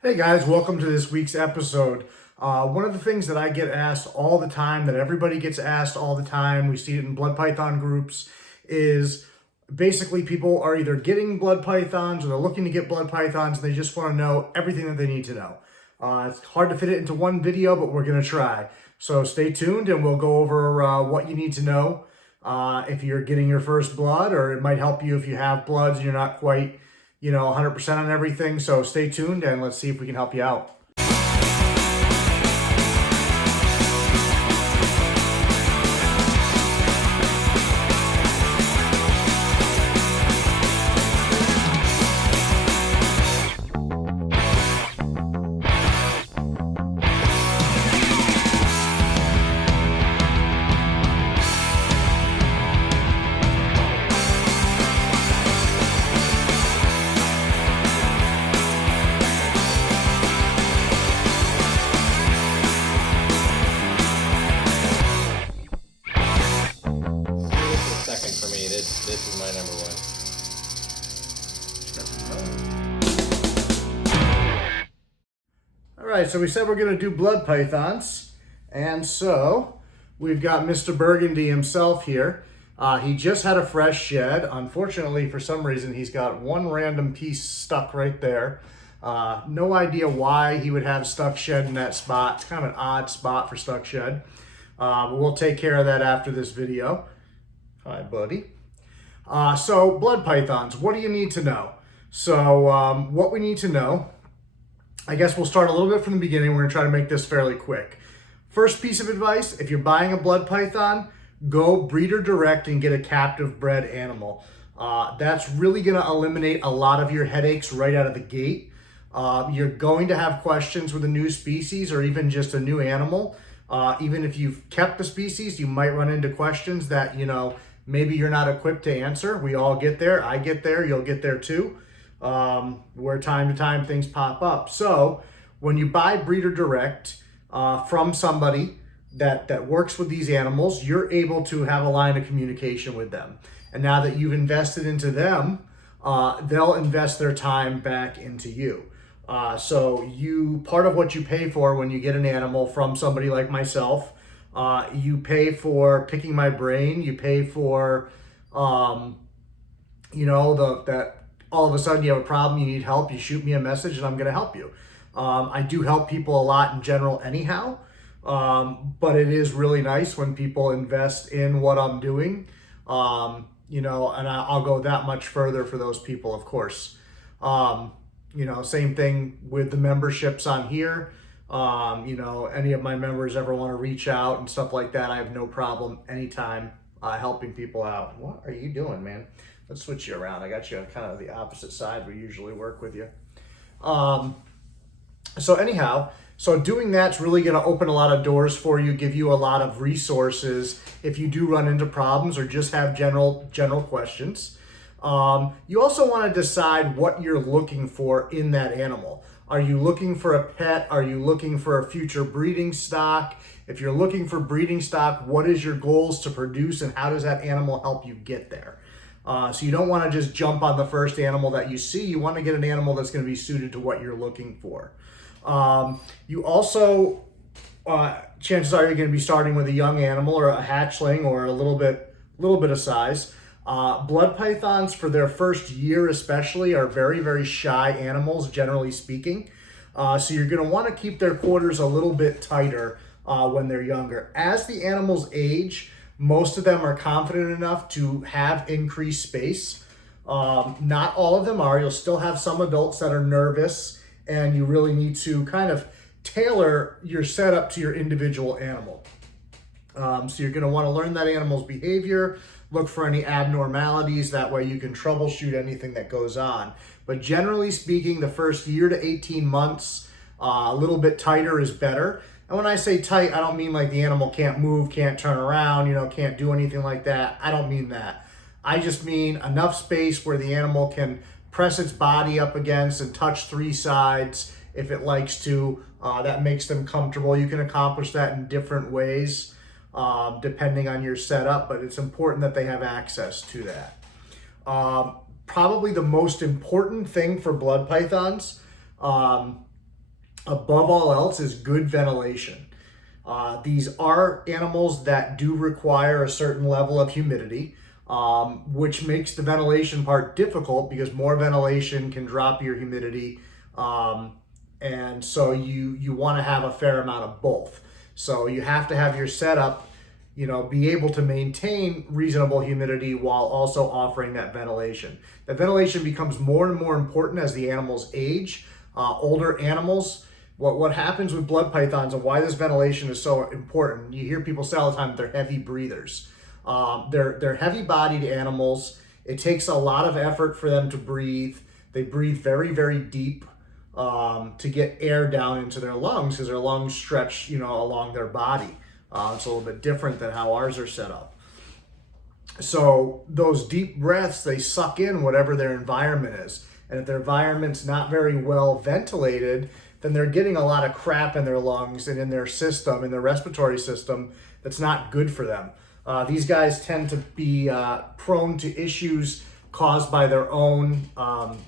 Hey guys, welcome to this week's episode. One of the things that I get asked all the time, that everybody gets asked all the time, we see it in blood python groups, is basically people are either getting blood pythons or they're looking to get blood pythons and they just want to know everything that they need to know. It's hard to fit it into one video, but we're going to try. So stay tuned and we'll go over what you need to know if you're getting your first blood, or it might help you if you have bloods and you're not quite 100% on everything. So stay tuned and let's see if we can help you out. Second for me. This is my number one. All right, so we said we're going to do blood pythons. And so we've got Mr. Burgundy himself here. He just had a fresh shed. Unfortunately, for some reason, he's got one random piece stuck right there. No idea why he would have stuck shed in that spot. It's kind of an odd spot for stuck shed. But we'll take care of that after this video. Hi, buddy. So blood pythons, what do you need to know? So what we need to know, I guess we'll start a little bit from the beginning. We're gonna try to make this fairly quick. First piece of advice, if you're buying a blood python, go breeder direct and get a captive bred animal. That's really gonna eliminate a lot of your headaches right out of the gate. You're going to have questions with a new species or even just a new animal. Even if you've kept the species, you might run into questions that, maybe you're not equipped to answer. We all get there. I get there. You'll get there too. Where time to time things pop up. So when you buy breeder direct from somebody that works with these animals, you're able to have a line of communication with them. And now that you've invested into them, they'll invest their time back into you. So part of what you pay for when you get an animal from somebody like myself, you pay for picking my brain. You pay for, that all of a sudden you have a problem, you need help, you shoot me a message and I'm going to help you. I do help people a lot in general anyhow, but it is really nice when people invest in what I'm doing, and I'll go that much further for those people, of course. Same thing with the memberships on here. Any of my members ever want to reach out and stuff like that, I have no problem anytime helping people out. What are you doing, man? Let's switch you around. I got you on kind of the opposite side we usually work with you. So doing that's really going to open a lot of doors for you, give you a lot of resources if you do run into problems or just have general questions. You also want to decide what you're looking for in that animal. Are you looking for a pet? Are you looking for a future breeding stock? If you're looking for breeding stock, what is your goals to produce and how does that animal help you get there? So you don't want to just jump on the first animal that you see. You want to get an animal that's going to be suited to what you're looking for. You also, chances are you're going to be starting with a young animal or a hatchling or a little bit of size. Blood pythons for their first year especially are very, very shy animals, generally speaking. So you're going to want to keep their quarters a little bit tighter when they're younger. As the animals age, most of them are confident enough to have increased space. Not all of them are. You'll still have some adults that are nervous, and you really need to kind of tailor your setup to your individual animal. So you're going to want to learn that animal's behavior, look for any abnormalities. That way you can troubleshoot anything that goes on. But generally speaking, the first year to 18 months, a little bit tighter is better. And when I say tight, I don't mean like the animal can't move, can't turn around, can't do anything like that. I don't mean that. I just mean enough space where the animal can press its body up against and touch three sides if it likes to. That makes them comfortable. You can accomplish that in different ways. Depending on your setup, but it's important that they have access to that. Probably the most important thing for blood pythons above all else is good ventilation. These are animals that do require a certain level of humidity, which makes the ventilation part difficult because more ventilation can drop your humidity. And so you want to have a fair amount of both. So you have to have your setup, be able to maintain reasonable humidity while also offering that ventilation. That ventilation becomes more and more important as the animals age. Older animals, what happens with blood pythons and why this ventilation is so important, you hear people say all the time they're heavy breathers. They're heavy-bodied animals. It takes a lot of effort for them to breathe. They breathe very, very deep to get air down into their lungs because their lungs stretch, along their body. It's a little bit different than how ours are set up. So those deep breaths, they suck in whatever their environment is. And if their environment's not very well ventilated, then they're getting a lot of crap in their lungs and in their system, in their respiratory system, that's not good for them. These guys tend to be prone to issues caused by their own,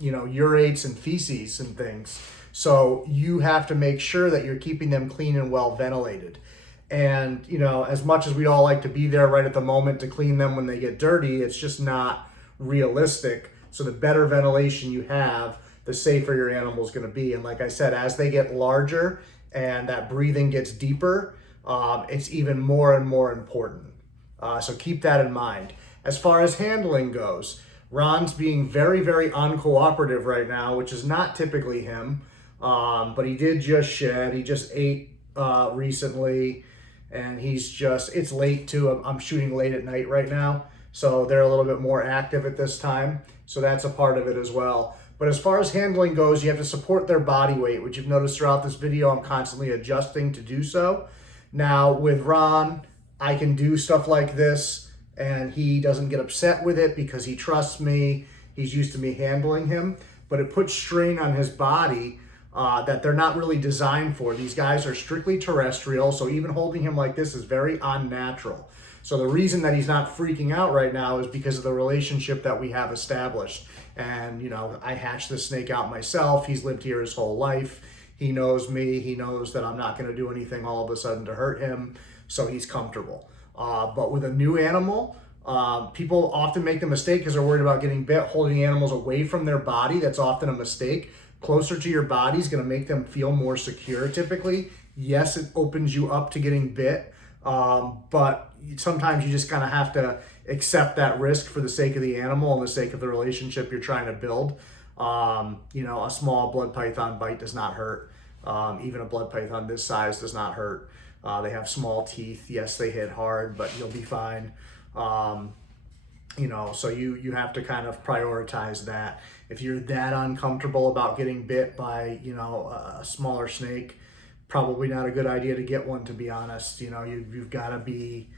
urates and feces and things. So you have to make sure that you're keeping them clean and well ventilated. And, as much as we all like to be there right at the moment to clean them when they get dirty, it's just not realistic. So the better ventilation you have, the safer your animal is going to be. And like I said, as they get larger and that breathing gets deeper, it's even more and more important. So keep that in mind. As far as handling goes, Ron's being very, very uncooperative right now, which is not typically him. But he did just shed. He just ate recently. And it's late too. I'm shooting late at night right now. So they're a little bit more active at this time. So that's a part of it as well. But as far as handling goes, you have to support their body weight, which you've noticed throughout this video, I'm constantly adjusting to do so. Now with Ron, I can do stuff like this and he doesn't get upset with it because he trusts me. He's used to me handling him, but it puts strain on his body that they're not really designed for. These guys are strictly terrestrial, so even holding him like this is very unnatural. So the reason that he's not freaking out right now is because of the relationship that we have established. And, I hatched this snake out myself. He's lived here his whole life. He knows me. He knows that I'm not going to do anything all of a sudden to hurt him. So he's comfortable. But with a new animal, people often make the mistake because they're worried about getting bit, holding animals away from their body. That's often a mistake. Closer to your body is going to make them feel more secure typically. Yes, it opens you up to getting bit, but sometimes you just kind of have to accept that risk for the sake of the animal and the sake of the relationship you're trying to build. A small blood python bite does not hurt. Even a blood python this size does not hurt. They have small teeth. Yes, they hit hard, but you'll be fine. So you have to kind of prioritize that. If you're that uncomfortable about getting bit by, a smaller snake, probably not a good idea to get one, to be honest. You've got to be,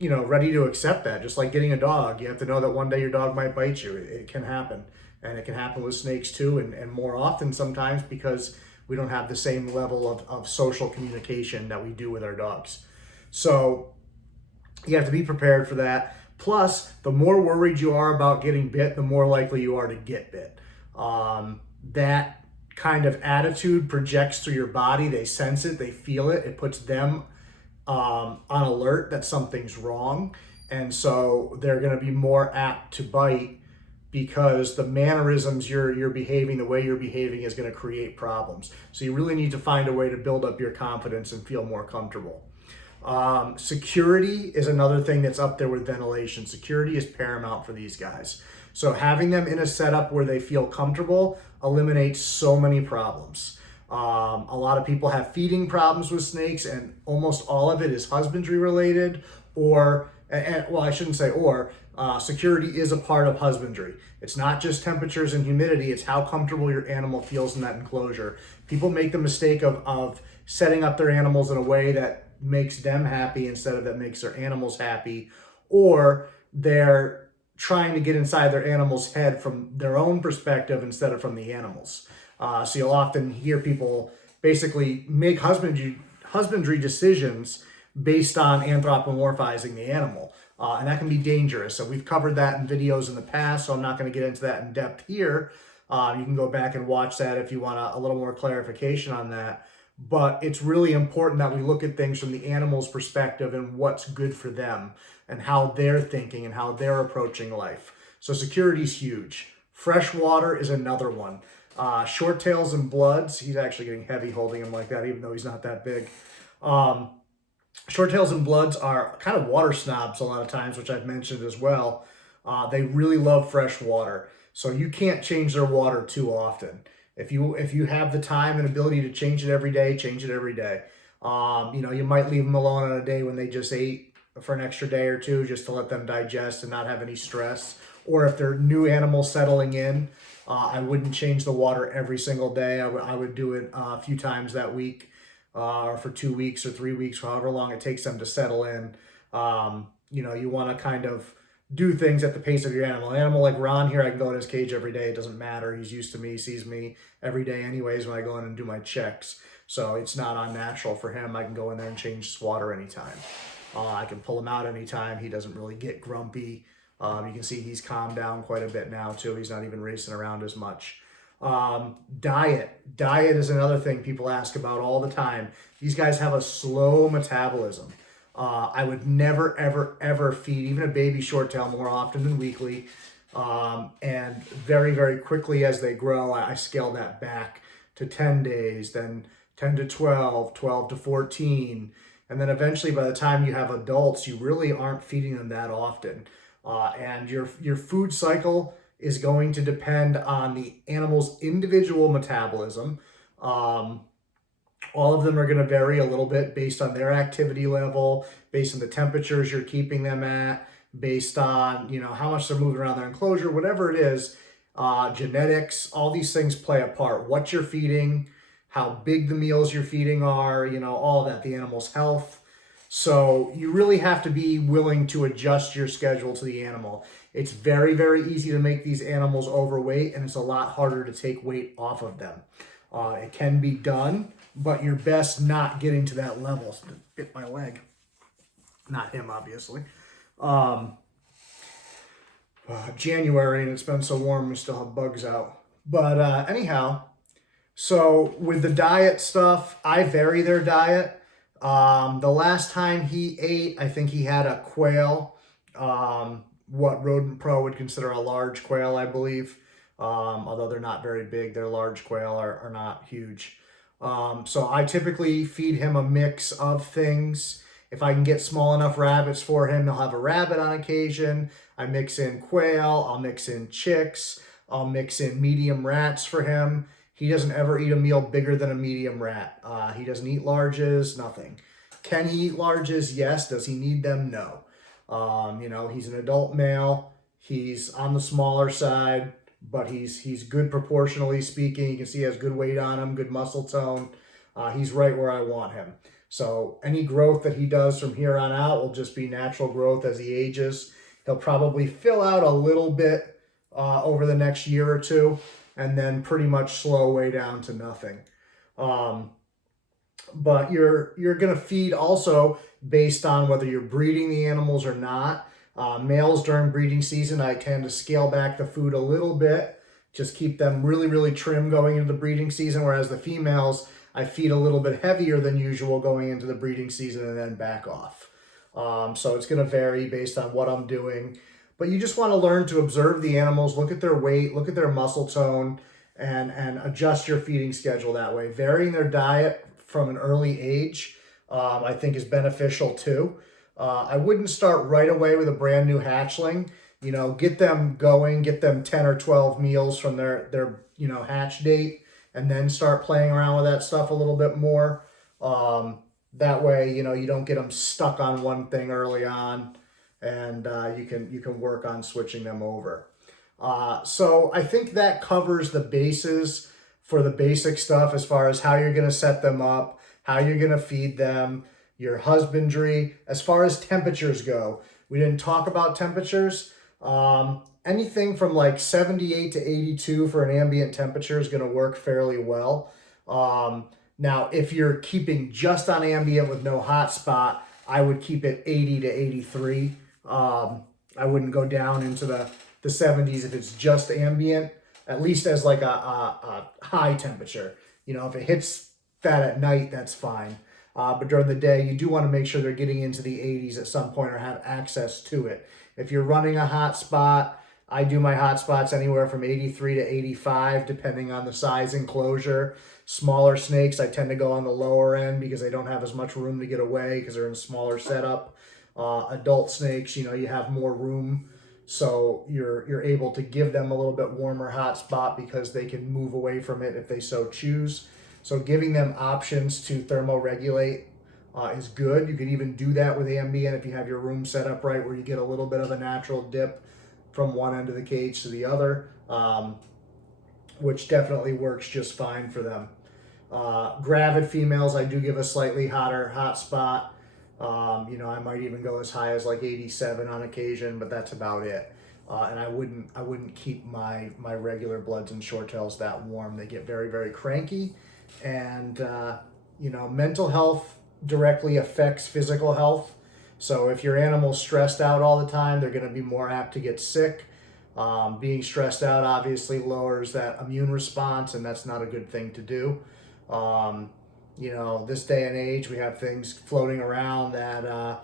ready to accept that. Just like getting a dog, you have to know that one day your dog might bite you. It can happen. And it can happen with snakes too, and more often sometimes because we don't have the same level of social communication that we do with our dogs. So you have to be prepared for that. Plus, the more worried you are about getting bit, the more likely you are to get bit. That kind of attitude projects through your body. They sense it, they feel it. It puts them on alert that something's wrong. And so they're going to be more apt to bite because the mannerisms you're behaving, the way you're behaving is going to create problems. So you really need to find a way to build up your confidence and feel more comfortable. Security is another thing that's up there with ventilation. Security is paramount for these guys. So having them in a setup where they feel comfortable eliminates so many problems. A lot of people have feeding problems with snakes, and almost all of it is husbandry related, security is a part of husbandry. It's not just temperatures and humidity, it's how comfortable your animal feels in that enclosure. People make the mistake of setting up their animals in a way that makes them happy instead of that makes their animals happy, or they're trying to get inside their animal's head from their own perspective instead of from the animals. So you'll often hear people basically make husbandry decisions based on anthropomorphizing the animal. And that can be dangerous. So we've covered that in videos in the past, so I'm not going to get into that in depth here. You can go back and watch that if you want a little more clarification on that. But it's really important that we look at things from the animal's perspective and what's good for them and how they're thinking and how they're approaching life. So security is huge. Fresh water is another one. Short tails and bloods, he's actually getting heavy holding him like that, even though he's not that big. Short tails and bloods are kind of water snobs a lot of times, which I've mentioned as well. They really love fresh water. So you can't change their water too often. If you have the time and ability to change it every day, change it every day. You might leave them alone on a day when they just ate for an extra day or two just to let them digest and not have any stress. Or if they're new animals settling in, I wouldn't change the water every single day. I would do it a few times that week, or for 2 weeks or 3 weeks, however long it takes them to settle in. You want to kind of do things at the pace of your animal. An animal like Ron here, I can go in his cage every day. It doesn't matter. He's used to me, sees me every day anyways when I go in and do my checks. So it's not unnatural for him. I can go in there and change his water anytime. I can pull him out anytime. He doesn't really get grumpy. You can see he's calmed down quite a bit now too. He's not even racing around as much. Diet is another thing people ask about all the time. These guys have a slow metabolism. I would never, ever, ever feed even a baby short tail more often than weekly. And very, very quickly as they grow, I scale that back to 10 days, then 10 to 12, 12 to 14. And then eventually by the time you have adults, you really aren't feeding them that often. And your food cycle is going to depend on the animal's individual metabolism. All of them are going to vary a little bit based on their activity level, based on the temperatures you're keeping them at, based on how much they're moving around their enclosure, whatever it is. Genetics, all these things play a part. What you're feeding, how big the meals you're feeding are, all that, the animal's health. So you really have to be willing to adjust your schedule to the animal. It's very, very easy to make these animals overweight, and it's a lot harder to take weight off of them. It can be done, but you're best not getting to that level. So bit my leg. Not him, obviously. January, and it's been so warm, we still have bugs out. But anyhow, so with the diet stuff, I vary their diet. The last time he ate, I think he had a quail, what Rodent Pro would consider a large quail, I believe. Although they're not very big, their large quail are not huge. So I typically feed him a mix of things. If I can get small enough rabbits for him, he'll have a rabbit on occasion. I mix in quail, I'll mix in chicks, I'll mix in medium rats for him. He doesn't ever eat a meal bigger than a medium rat. He doesn't eat larges, nothing. Can he eat larges? Yes. Does he need them? No. He's an adult male. He's on the smaller side, but he's good proportionally speaking. You can see he has good weight on him, good muscle tone. He's right where I want him. So any growth that he does from here on out will just be natural growth as he ages. He'll probably fill out a little bit over the next year or two, and then pretty much slow way down to nothing. But you're going to feed also based on whether you're breeding the animals or not. Males during breeding season, I tend to scale back the food a little bit, just keep them really, really trim going into the breeding season, whereas the females, I feed a little bit heavier than usual going into the breeding season and then back off. So it's going to vary based on what I'm doing. But you just want to learn to observe the animals, look at their weight, look at their muscle tone, and adjust your feeding schedule that way. Varying their diet from an early age, I think is beneficial too. I wouldn't start right away with a brand new hatchling. Get them going, get them 10 or 12 meals from their hatch date, and then start playing around with that stuff a little bit more. That way, you don't get them stuck on one thing early on, and you can work on switching them over. So I think that covers the bases for the basic stuff as far as how you're going to set them up, how you're going to feed them, your husbandry. As far as temperatures go, we didn't talk about temperatures. Anything from like 78 to 82 for an ambient temperature is going to work fairly well. Now, if you're keeping just on ambient with no hot spot, I would keep it 80 to 83. I wouldn't go down into the 70s if it's just ambient. at least as like a high temperature. You know, if it hits that at night, that's fine. But during the day, you do want to make sure they're getting into the 80s at some point or have access to it. If you're running a hot spot, I do my hot spots anywhere from 83 to 85, depending on the size enclosure. Smaller snakes, I tend to go on the lower end because they don't have as much room to get away because they're in a smaller setup. Adult snakes, you know, you have more room, so you're able to give them a little bit warmer hot spot because they can move away from it if they so choose. So giving them options to thermoregulate is good. You can even do that with ambient if you have your room set up right, where you get a little bit of a natural dip from one end of the cage to the other, which definitely works just fine for them. Gravid females, I do give a slightly hotter hot spot. You know, I might even go as high as like 87 on occasion, but that's about it. And I wouldn't keep my regular bloods and short tails that warm. They get very, very cranky, and you know, mental health directly affects physical health. So if your animal's stressed out all the time, they're going to be more apt to get sick. Being stressed out obviously lowers that immune response, and that's not a good thing to do. You know, this day and age, we have things floating around that,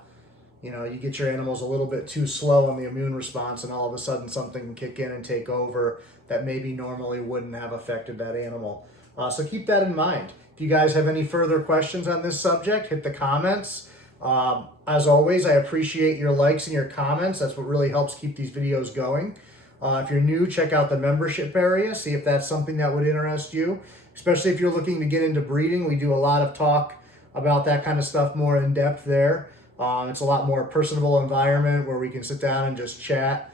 you know, you get your animals a little bit too slow on the immune response, and all of a sudden something can kick in and take over that maybe normally wouldn't have affected that animal. So keep that in mind. If you guys have any further questions on this subject, hit the comments. As always, I appreciate your likes and your comments. That's what really helps keep these videos going. If you're new, check out the membership area. See if that's something that would interest you, especially if you're looking to get into breeding. We do a lot of talk about that kind of stuff more in depth there. It's a lot more personable environment where we can sit down and just chat,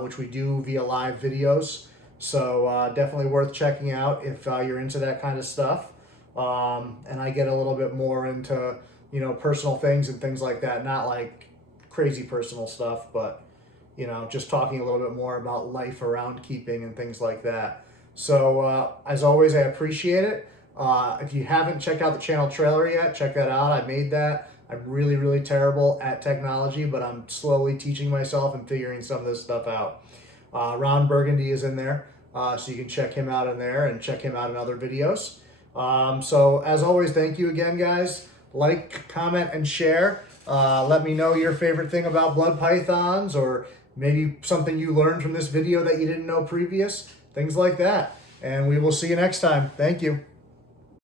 which we do via live videos. So definitely worth checking out if you're into that kind of stuff. And I get a little bit more into, you know, personal things and things like that. Not like crazy personal stuff, but, you know, just talking a little bit more about life around keeping and things like that. So as always, I appreciate it. If you haven't checked out the channel trailer yet, check that out. I made that. I'm really, really terrible at technology, but I'm slowly teaching myself and figuring some of this stuff out. Ron Burgundy is in there, so you can check him out in there and check him out in other videos. So as always, thank you again, guys. Like, comment, and share. Let me know your favorite thing about blood pythons, or maybe something you learned from this video that you didn't know previous. Things like that. And we will see you next time. Thank you.